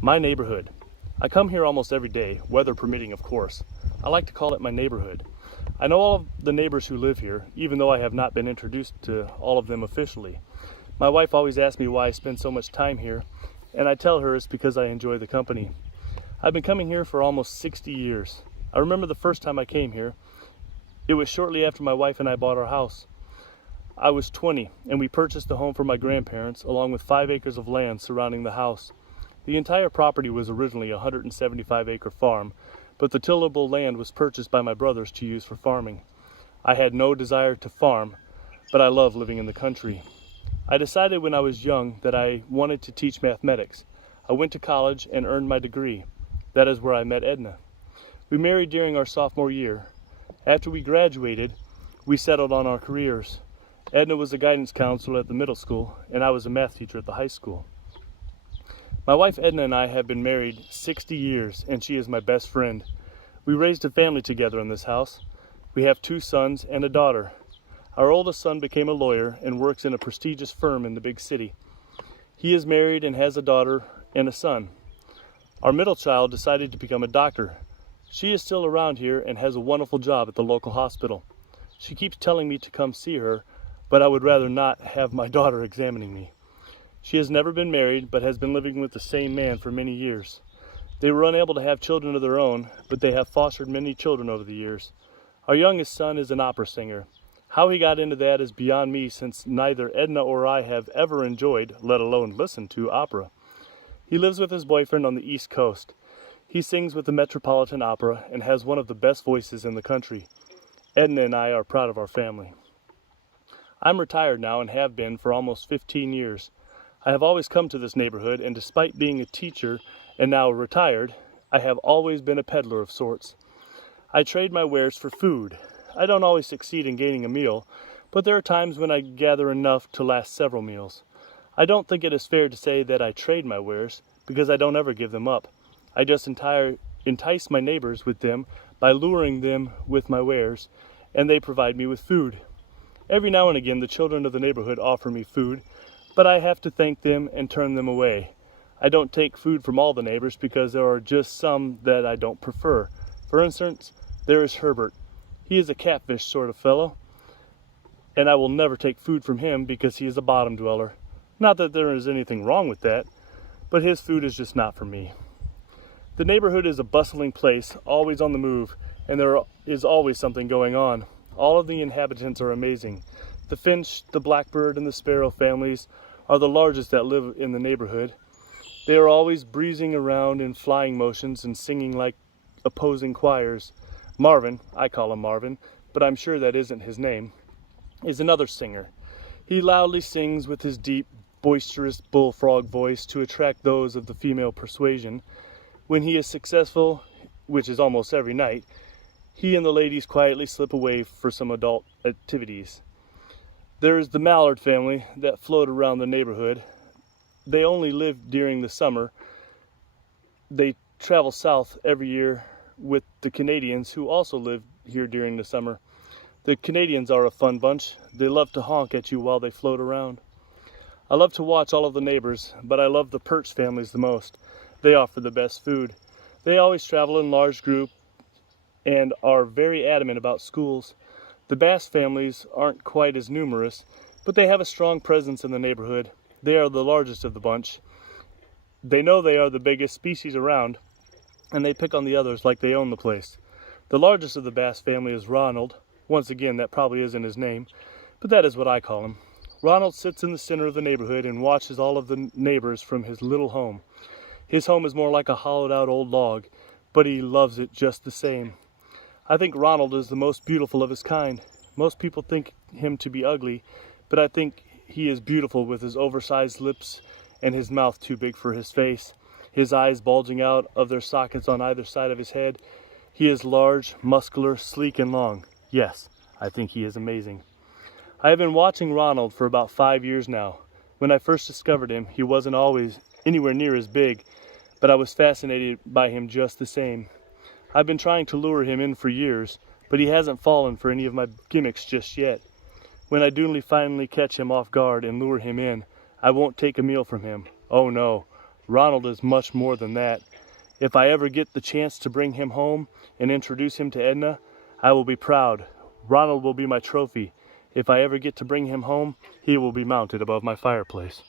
My neighborhood. I come here almost every day, weather permitting, of course. I like to call it my neighborhood. I know all of the neighbors who live here, even though I have not been introduced to all of them officially. My wife always asks me why I spend so much time here, and I tell her it's because I enjoy the company. I've been coming here for almost 60 years. I remember the first time I came here. It was shortly after my wife and I bought our house. I was 20, and we purchased a home for my grandparents, along with 5 acres of land surrounding the house. The entire property was originally a 175-acre farm, but the tillable land was purchased by my brothers to use for farming. I had no desire to farm, but I love living in the country. I decided when I was young that I wanted to teach mathematics. I went to college and earned my degree. That is where I met Edna. We married during our sophomore year. After we graduated, we settled on our careers. Edna was a guidance counselor at the middle school, and I was a math teacher at the high school. My wife Edna and I have been married 60 years, and she is my best friend. We raised a family together in this house. We have 2 sons and a daughter. Our oldest son became a lawyer and works in a prestigious firm in the big city. He is married and has a daughter and a son. Our middle child decided to become a doctor. She is still around here and has a wonderful job at the local hospital. She keeps telling me to come see her, but I would rather not have my daughter examining me. She has never been married, but has been living with the same man for many years. They were unable to have children of their own, but they have fostered many children over the years. Our youngest son is an opera singer. How he got into that is beyond me, since neither Edna or I have ever enjoyed, let alone listened to, opera. He lives with his boyfriend on the East Coast. He sings with the Metropolitan Opera and has one of the best voices in the country. Edna and I are proud of our family. I'm retired now and have been for almost 15 years. I have always come to this neighborhood, and despite being a teacher and now retired, I have always been a peddler of sorts. I trade my wares for food. I don't always succeed in gaining a meal, but there are times when I gather enough to last several meals. I don't think it is fair to say that I trade my wares, because I don't ever give them up. I just entice my neighbors with them by luring them with my wares, and they provide me with food. Every now and again, the children of the neighborhood offer me food, but I have to thank them and turn them away. I don't take food from all the neighbors because there are just some that I don't prefer. For instance, there is Herbert. He is a catfish sort of fellow, and I will never take food from him because he is a bottom dweller. Not that there is anything wrong with that, but his food is just not for me. The neighborhood is a bustling place, always on the move, and there is always something going on. All of the inhabitants are amazing. The finch, the blackbird, and the sparrow families are the largest that live in the neighborhood. They are always breezing around in flying motions and singing like opposing choirs. Marvin, I call him Marvin, but I'm sure that isn't his name, is another singer. He loudly sings with his deep, boisterous bullfrog voice to attract those of the female persuasion. When he is successful, which is almost every night, he and the ladies quietly slip away for some adult activities. There is the mallard family that float around the neighborhood. They only live during the summer. They travel south every year with the Canadians, who also live here during the summer. The Canadians are a fun bunch. They love to honk at you while they float around. I love to watch all of the neighbors, but I love the perch families the most. They offer the best food. They always travel in large groups and are very adamant about schools. The bass families aren't quite as numerous, but they have a strong presence in the neighborhood. They are the largest of the bunch. They know they are the biggest species around, and they pick on the others like they own the place. The largest of the bass family is Ronald. Once again, that probably isn't his name, but that is what I call him. Ronald sits in the center of the neighborhood and watches all of the neighbors from his little home. His home is more like a hollowed-out old log, but he loves it just the same. I think Ronald is the most beautiful of his kind. Most people think him to be ugly, but I think he is beautiful with his oversized lips and his mouth too big for his face, his eyes bulging out of their sockets on either side of his head. He is large, muscular, sleek, and long. Yes, I think he is amazing. I have been watching Ronald for about 5 years now. When I first discovered him, he wasn't always anywhere near as big, but I was fascinated by him just the same. I've been trying to lure him in for years, but he hasn't fallen for any of my gimmicks just yet. When I do finally catch him off guard and lure him in, I won't take a meal from him. Oh no, Ronald is much more than that. If I ever get the chance to bring him home and introduce him to Edna, I will be proud. Ronald will be my trophy. If I ever get to bring him home, he will be mounted above my fireplace.